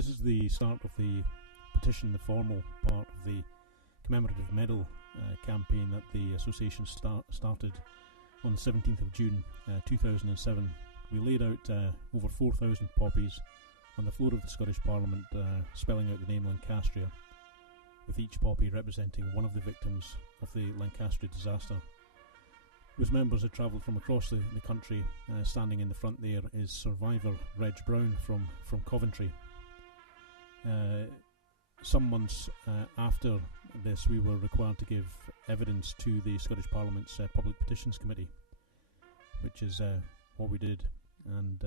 This is the start of the petition, the formal part of the commemorative medal campaign that the association started on the 17th of June 2007. We laid out over 4,000 poppies on the floor of the Scottish Parliament, spelling out the name Lancastria, with each poppy representing one of the victims of the Lancastria disaster. With members that travelled from across the country, standing in the front there is survivor Reg Brown from Coventry. Some months after this, we were required to give evidence to the Scottish Parliament's Public Petitions Committee, which is what we did, and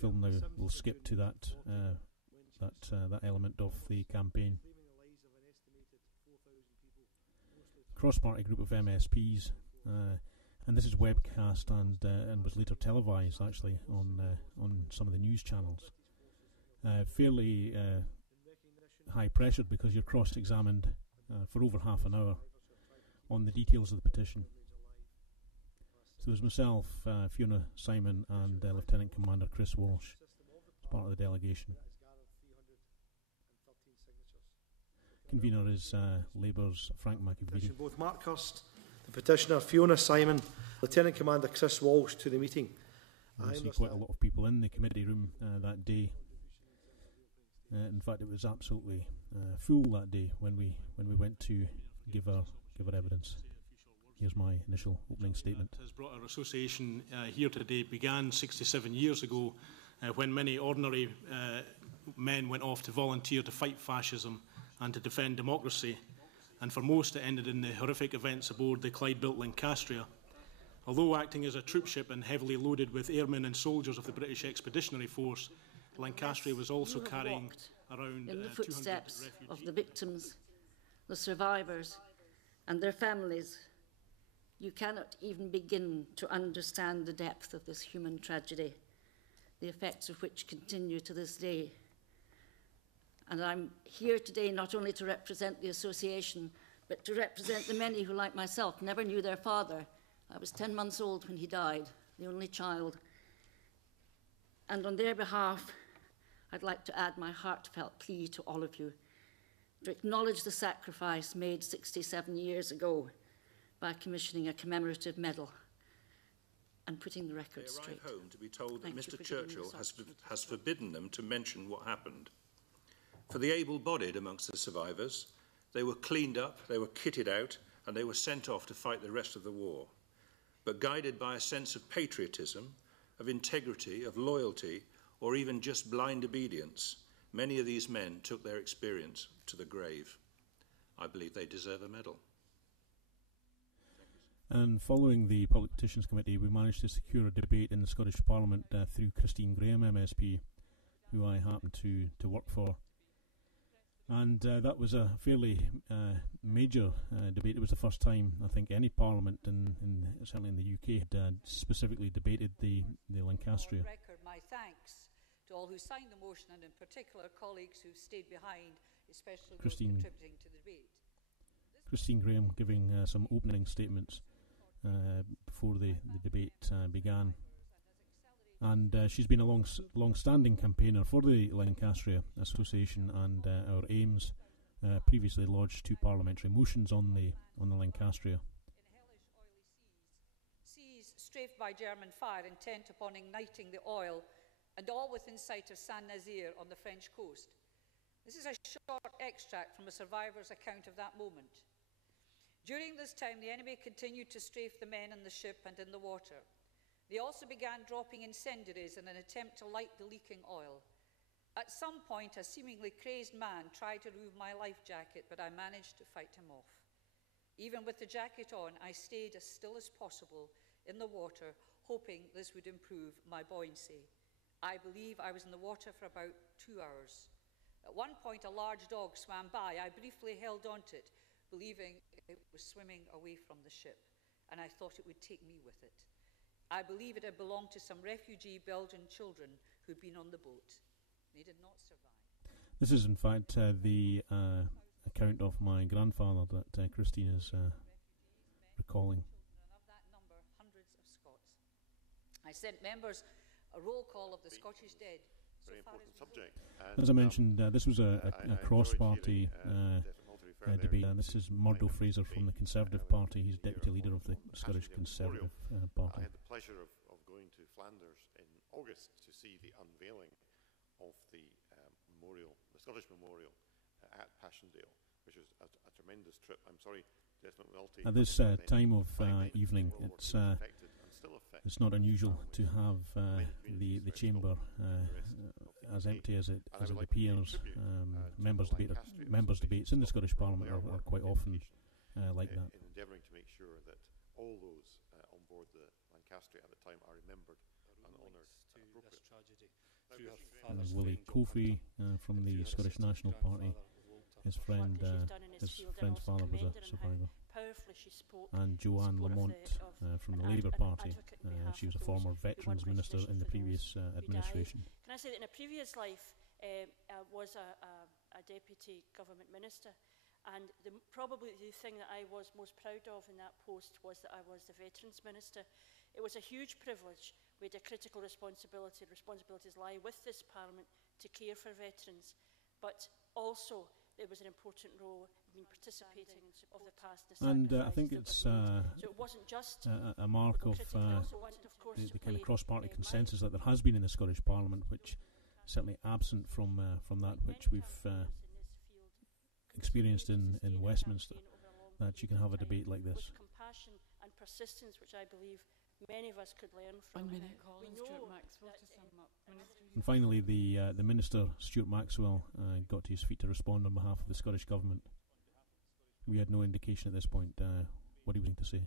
film now will skip to that element of the campaign. Cross-party group of MSPs, and this is webcast and was later televised actually on some of the news channels. Fairly high pressured because you're cross-examined for over half an hour on the details of the petition. So there's myself, Fiona Simon, and Lieutenant Commander Chris Walsh as part of the delegation. Convener is Labour's Frank McAveety. Both Mark Hurst, the petitioner Fiona Simon, Lieutenant Commander Chris Walsh to the meeting. I see quite a lot of people in the committee room that day. In fact, it was absolutely full that day when we went to give our evidence. Here's my initial opening statement. Has brought our association here today began 67 years ago when many ordinary men went off to volunteer to fight fascism and to defend democracy, and for most it ended in the horrific events aboard the Clyde-built Lancastria. Although acting as a troopship and heavily loaded with airmen and soldiers of the British Expeditionary Force, Lancastria was also carrying around in the footsteps of the victims, the survivors and their families. You cannot even begin to understand the depth of this human tragedy, the effects of which continue to this day. And I'm here today not only to represent the association, but to represent the many who, like myself, never knew their father. I was 10 months old when he died, the only child. And on their behalf, I'd like to add my heartfelt plea to all of you to acknowledge the sacrifice made 67 years ago by commissioning a commemorative medal and putting the record straight. They arrive home to be told that Mr. Churchill has forbidden them to mention what happened. For the able-bodied amongst the survivors, they were cleaned up, they were kitted out, and they were sent off to fight the rest of the war. But guided by a sense of patriotism, of integrity, of loyalty, or even just blind obedience, many of these men took their experience to the grave. I believe they deserve a medal. And following the Public Petitions Committee, we managed to secure a debate in the Scottish Parliament through Christine Graham MSP, who I happen to work for. And that was a fairly major debate. It was the first time, I think, any parliament, certainly in the UK, had specifically debated the Lancastria. Record my thanks to all who signed the motion, and in particular colleagues who stayed behind, especially those contributing to the debate. Christine Graham giving some opening statements before the debate began. And she's been a long-standing campaigner for the Lancastria Association and our aims. Previously lodged 2 parliamentary motions on the Lancastria. In hellish oily seas strafed by German fire, intent upon igniting the oil, and all within sight of Saint-Nazaire on the French coast. This is a short extract from a survivor's account of that moment. During this time, the enemy continued to strafe the men in the ship and in the water. They also began dropping incendiaries in an attempt to light the leaking oil. At some point, a seemingly crazed man tried to remove my life jacket, but I managed to fight him off. Even with the jacket on, I stayed as still as possible in the water, hoping this would improve my buoyancy. I believe I was in the water for about 2 hours. At one point, a large dog swam by. I briefly held onto it, believing it was swimming away from the ship, and I thought it would take me with it. I believe it had belonged to some refugee Belgian children who'd been on the boat. They did not survive. This is, in fact, the account of my grandfather that Christine is recalling. And of that number, hundreds of Scots. I sent members a roll call of the Scottish dead, very important subject. As I mentioned, this was a cross-party debate. This is Murdo Fraser from the Conservative Party. He's Deputy Leader of the Scottish Conservative Party. I had the pleasure of going to Flanders in August to see the unveiling of the memorial, the Scottish Memorial at Passchendaele, which was a tremendous trip. I'm sorry, Desmond McNulty. At this time of evening, it's not unusual to have the chamber as empty as it appears. Members' debates in the Scottish Parliament are quite often like that. In endeavouring to make sure that all those on board the Lancastria at the time are remembered and honoured appropriately. Willie Kofi from the Scottish National Party. His friend's father was a survivor. And Joanne Lamont from the Labour Party. She was a former Veterans Minister in the previous administration. Can I say that in a previous life I was a Deputy Government Minister, and probably the thing that I was most proud of in that post was that I was the Veterans Minister. It was a huge privilege. We had a critical responsibility. Responsibilities lie with this Parliament to care for veterans, but also there was an important role in participating of the past. And I think it's so it wasn't just a mark of the kind of cross-party consensus that there has been in the Scottish Parliament, which is certainly absent from that which we've experienced in Westminster, that you can have a debate like this. With compassion and persistence, which I believe many of us could learn from. 1 minute, Colin. Stuart Maxwell to sum up. And finally, the Minister, Stuart Maxwell, got to his feet to respond on behalf of the Scottish Government. We had no indication at this point what he was going to say.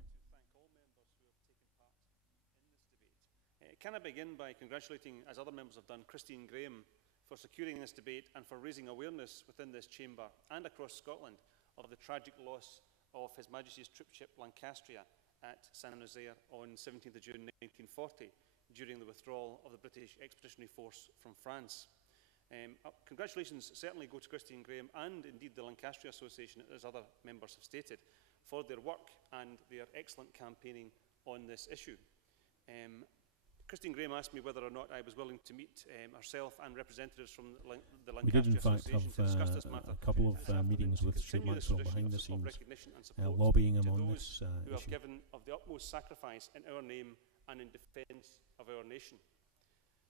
Can I begin by congratulating, as other members have done, Christine Graham for securing this debate and for raising awareness within this chamber and across Scotland of the tragic loss of His Majesty's troopship Lancastria at Saint-Nazaire on 17th of June 1940 during the withdrawal of the British Expeditionary Force from France. Congratulations certainly go to Christine Graham and indeed the Lancastria Association, as other members have stated, for their work and their excellent campaigning on this issue. Christine Graham asked me whether or not I was willing to meet herself and representatives from the Lancastria We did in fact Association to discuss this matter. have a couple of meetings with Stuart Maxwell behind the scenes, lobbying him on this who have issue. given of the utmost sacrifice in our name and in defence of our nation.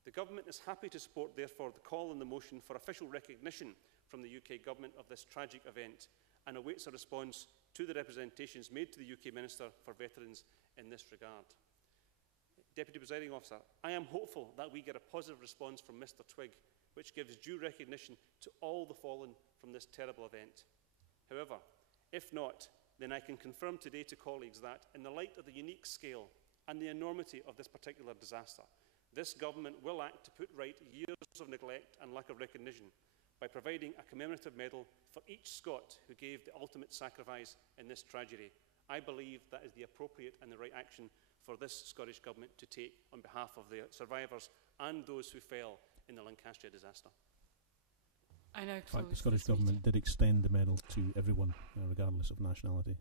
The Government is happy to support, therefore, the call and the motion for official recognition from the UK Government of this tragic event and awaits a response to the representations made to the UK Minister for Veterans in this regard. Deputy Presiding Officer, I am hopeful that we get a positive response from Mr Twigg, which gives due recognition to all the fallen from this terrible event. However, if not, then I can confirm today to colleagues that, in the light of the unique scale and the enormity of this particular disaster, this Government will act to put right years of neglect and lack of recognition by providing a commemorative medal for each Scot who gave the ultimate sacrifice in this tragedy. I believe that is the appropriate and the right action for this Scottish Government to take on behalf of the survivors and those who fell in the Lancastria disaster. I know. In fact, the Scottish Government did extend the medal to everyone, regardless of nationality.